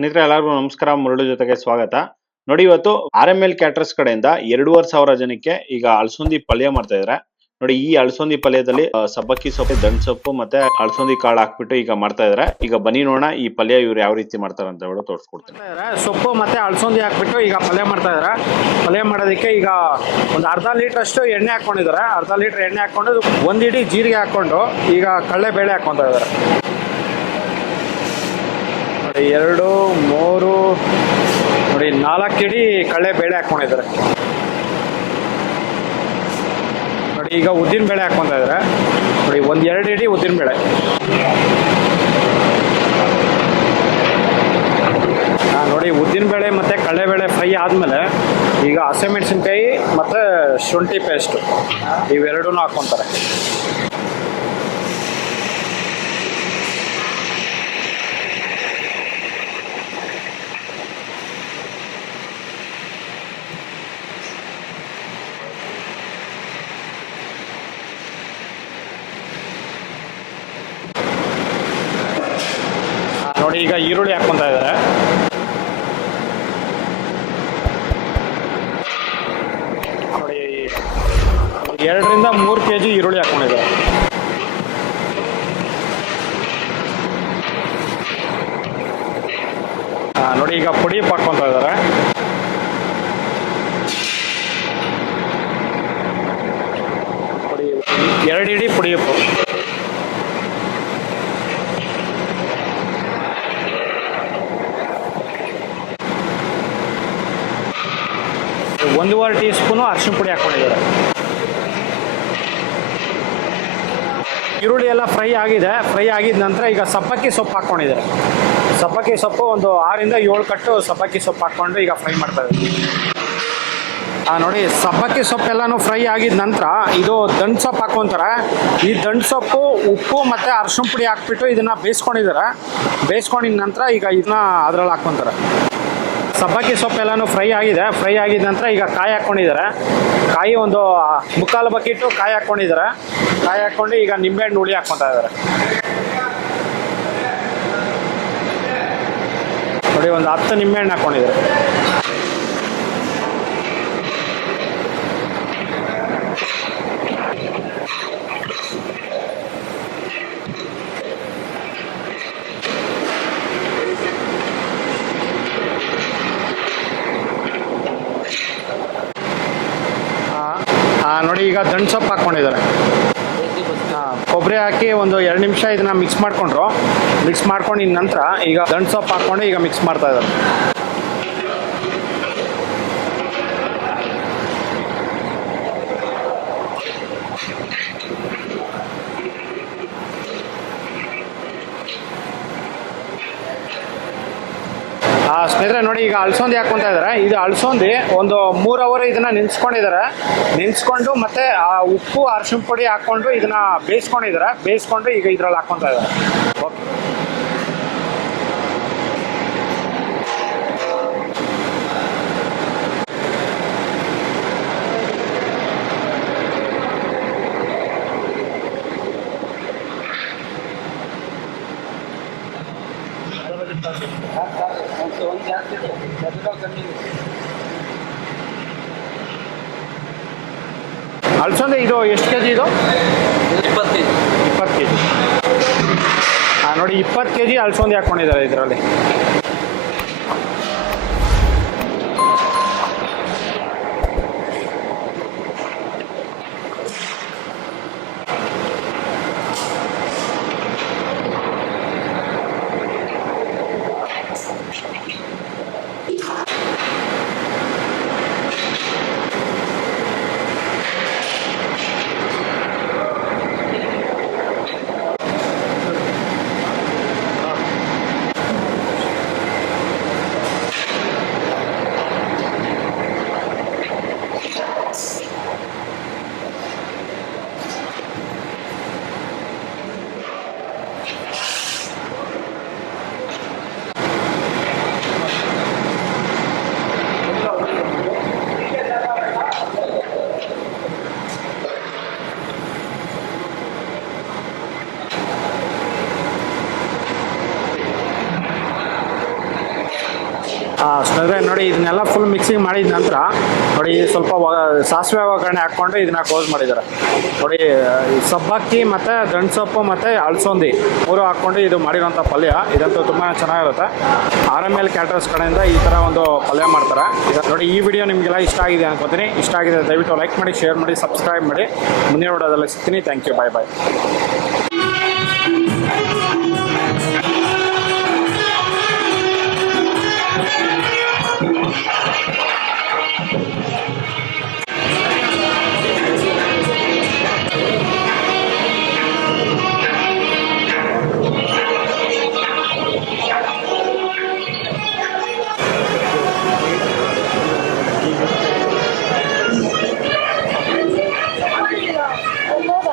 ಸ್ನೇಹಿತರೆ ಎಲ್ಲರಿಗೂ ನಮಸ್ಕಾರ. ಮುರಳು ಜೊತೆಗೆ ಸ್ವಾಗತ. ನೋಡಿ, ಇವತ್ತು RML ಕ್ಯಾಟರ್ಸ್ ಕಡೆಯಿಂದ 2,500 ಜನಕ್ಕೆ ಈಗ ಅಳಸಂದಿ ಪಲ್ಯ ಮಾಡ್ತಾ ಇದಾರೆ. ನೋಡಿ, ಈ ಅಳಸಂದಿ ಪಲ್ಯದಲ್ಲಿ ಸಬ್ಬಕ್ಕಿ ಸೊಪ್ಪು, ದಂಟ್ ಸೊಪ್ಪು ಮತ್ತೆ ಅಳಸಂದಿ ಕಾಳು ಹಾಕ್ಬಿಟ್ಟು ಈಗ ಮಾಡ್ತಾ ಇದಾರೆ. ಈಗ ಬನ್ನಿ ನೋಡೋಣ ಈ ಪಲ್ಯ ಇವ್ರು ಯಾವ ರೀತಿ ಮಾಡ್ತಾರೆ ಅಂತ ಹೇಳಿ ತೋರಿಸ್ಕೊಡ್ತೀನಿ. ಸೊಪ್ಪು ಮತ್ತೆ ಅಳಸಂದಿ ಹಾಕ್ಬಿಟ್ಟು ಈಗ ಪಲ್ಯ ಮಾಡ್ತಾ ಇದಾರೆ. ಪಲ್ಯ ಮಾಡೋದಕ್ಕೆ ಈಗ ಒಂದು ಅರ್ಧ ಲೀಟರ್ ಅಷ್ಟು ಎಣ್ಣೆ ಹಾಕೊಂಡಿದ್ದಾರೆ. ಅರ್ಧ ಲೀಟರ್ ಎಣ್ಣೆ ಹಾಕೊಂಡು 1 ಇಡೀ ಜೀರಿಗೆ ಹಾಕೊಂಡು ಈಗ ಕಡಲೆಬೇಳೆ ಹಾಕೊಂತ ಇದ್ದಾರೆ. 2, 3 ನೋಡಿ 4 ಇಡೀ ಕಡಲೆಬೇಳೆ ಹಾಕೊಂಡಿದ್ದಾರೆ. ನೋಡಿ ಈಗ ಉದ್ದಿನ ಬೇಳೆ ಹಾಕೊಂತ ಇದ್ದಾರೆ. ನೋಡಿ 1-2 ಇಡೀ ಉದ್ದಿನ ಬೇಳೆ. ನೋಡಿ ಉದ್ದಿನ ಬೇಳೆ ಮತ್ತು ಕಡಲೆಬೇಳೆ ಫ್ರೈ ಆದಮೇಲೆ ಈಗ ಹಸಿಮೆಣಸಿನ್ಕಾಯಿ ಮತ್ತು ಶುಂಠಿ ಪೇಸ್ಟು ಇವೆರಡೂ ಹಾಕ್ಕೊತಾರೆ. ನೋಡಿ ಈಗ ಈರುಳ್ಳಿ ಹಾಕ್ಕೊತಾ ಇದ್ದಾರೆ. ನೋಡಿ 2-3 kg ಈರುಳ್ಳಿ ಹಾಕ್ಕೊಂಡಿದ್ದಾರೆ. ನೋಡಿ ಈಗ ಪುಡಿ ಹಾಕ್ಕೊತಾ ಇದ್ದಾರೆ. ಪುಡಿ 2 ಇಡೀ ಪುಡಿ ಉಪ್ಪು. ಒಂದೂವರೆ ಟೀ ಸ್ಪೂನು ಅರಿಶಿನ ಪುಡಿ ಹಾಕ್ಕೊಂಡಿದ್ದಾರೆ. ಈರುಳ್ಳಿ ಎಲ್ಲ ಫ್ರೈ ಆಗಿದೆ. ಫ್ರೈ ಆಗಿದ ನಂತರ ಈಗ ಸಬ್ಬಕ್ಕಿ ಸೊಪ್ಪು ಹಾಕ್ಕೊಂಡಿದ್ದಾರೆ. ಸಬ್ಬಕ್ಕಿ ಸೊಪ್ಪು ಒಂದು 6-7 ಕಟ್ಟು ಸಬ್ಬಕ್ಕಿ ಸೊಪ್ಪು ಹಾಕ್ಕೊಂಡು ಈಗ ಫ್ರೈ ಮಾಡ್ತಾ ಇದ್ದಾರೆ. ನೋಡಿ ಸಬ್ಬಕ್ಕಿ ಸೊಪ್ಪೆಲ್ಲನೂ ಫ್ರೈ ಆಗಿದ ನಂತರ ಇದು ದಂಟು ಸೊಪ್ಪು ಹಾಕ್ಕೊತಾರೆ. ಈ ದಂಟು ಸೊಪ್ಪು ಉಪ್ಪು ಮತ್ತು ಅರಿಶಿನ ಪುಡಿ ಹಾಕ್ಬಿಟ್ಟು ಇದನ್ನು ಬೇಯಿಸ್ಕೊಂಡಿದ್ದಾರೆ. ಬೇಯಿಸ್ಕೊಂಡಿದ ನಂತರ ಈಗ ಇದನ್ನ ಅದರಲ್ಲಿ ಹಾಕ್ಕೊತಾರೆ. ಸಬ್ಬಕ್ಕಿ ಸೊಪ್ಪೆಲ್ಲನೂ ಫ್ರೈ ಆಗಿದೆ. ಫ್ರೈ ಆಗಿದ ನಂತರ ಈಗ ಕಾಯಿ ಹಾಕ್ಕೊಂಡಿದ್ದಾರೆ. ಕಾಯಿ ಒಂದು 3/4 ಬಕೆಟು ಕಾಯಿ ಹಾಕ್ಕೊಂಡಿದ್ದಾರೆ. ಕಾಯಿ ಹಾಕ್ಕೊಂಡು ಈಗ ನಿಂಬೆಹಣ್ಣು ಹುಳಿ ಹಾಕ್ಕೊತಾ ಇದ್ದಾರೆ. ನೋಡಿ ಒಂದು 10 ನಿಂಬೆಹಣ್ಣು ಹಾಕ್ಕೊಂಡಿದ್ದಾರೆ. ನೋಡಿ ಈಗ ದಂಟು ಸೊಪ್ಪು ಹಾಕ್ಕೊಂಡಿದ್ದಾರೆ. ಕೊಬ್ಬರಿ ಹಾಕಿ ಒಂದು 2 ನಿಮಿಷ ಇದನ್ನ ಮಿಕ್ಸ್ ಮಾಡಿಕೊಂಡ್ರು. ಮಿಕ್ಸ್ ಮಾಡ್ಕೊಂಡಿದ ನಂತರ ಈಗ ದಂಟು ಸೊಪ್ಪು ಹಾಕ್ಕೊಂಡು ಈಗ ಮಿಕ್ಸ್ ಮಾಡ್ತಾ ಇದ್ದಾರೆ. ಸ್ನೇಹಿತರೆ ನೋಡಿ ಈಗ ಅಳಸಂದಿ ಹಾಕ್ಕೊತಾ ಇದ್ದಾರೆ. ಇದು ಅಳಸಂದಿ ಒಂದು 3 ಅವರ್ ಇದನ್ನು ನೆನೆಸ್ಕೊಂಡಿದ್ದಾರೆ. ನೆನೆಸ್ಕೊಂಡು ಮತ್ತೆ ಉಪ್ಪು ಅರಿಶಿನ ಪುಡಿ ಹಾಕ್ಕೊಂಡು ಇದನ್ನು ಬೇಯಿಸ್ಕೊಂಡಿದ್ದಾರೆ. ಬೇಯಿಸ್ಕೊಂಡು ಈಗ ಇದರಲ್ಲಿ ಹಾಕ್ಕೊತಾ ಇದ್ದಾರೆ. ಓಕೆ, ಅಳಸಂದಿ ಇದು ಎಷ್ಟು kg ಇದು? 20 kg. ನೋಡಿ 20 kg ಅಳಸಂದಿ ಹಾಕ್ಕೊಂಡಿದ್ದಾರೆ ಇದರಲ್ಲಿ. ಸ್ನೇಹಿತರೆ ನೋಡಿ ಇದನ್ನೆಲ್ಲ ಫುಲ್ ಮಿಕ್ಸಿಂಗ್ ಮಾಡಿದ ನಂತರ ನೋಡಿ ಸ್ವಲ್ಪ ಸಾಸಿವೆ ಒಗ್ಗರಣೆ ಹಾಕ್ಕೊಂಡು ಇದನ್ನ ಕ್ಲೋಸ್ ಮಾಡಿದ್ದಾರೆ. ನೋಡಿ ಸಬ್ಬಕ್ಕಿ ಮತ್ತು ದಂಟ್ಸೊಪ್ಪು ಮತ್ತು ಅಲಸಂದಿ ಮೂರು ಹಾಕ್ಕೊಂಡು ಇದು ಮಾಡಿರೋಂಥ ಪಲ್ಯ ಇದಂತೂ ತುಂಬಾ ಚೆನ್ನಾಗಿರುತ್ತೆ. RML ಕ್ಯಾಟರರ್ಸ್ ಕಡೆಯಿಂದ ಈ ಥರ ಒಂದು ಪಲ್ಯ ಮಾಡ್ತಾರೆ. ನೋಡಿ ಈ ವಿಡಿಯೋ ನಿಮಗೆಲ್ಲ ಇಷ್ಟ ಆಗಿದೆ ಅನ್ಕೋತೀನಿ. ಇಷ್ಟ ಆಗಿದೆ ದಯವಿಟ್ಟು ಲೈಕ್ ಮಾಡಿ, ಶೇರ್ ಮಾಡಿ, ಸಬ್ಸ್ಕ್ರೈಬ್ ಮಾಡಿ. ಮುಂದಿನ ವಿಡಿಯೋದಲ್ಲಿ ಸಿಗ್ತೀನಿ. Thank you. Bye bye.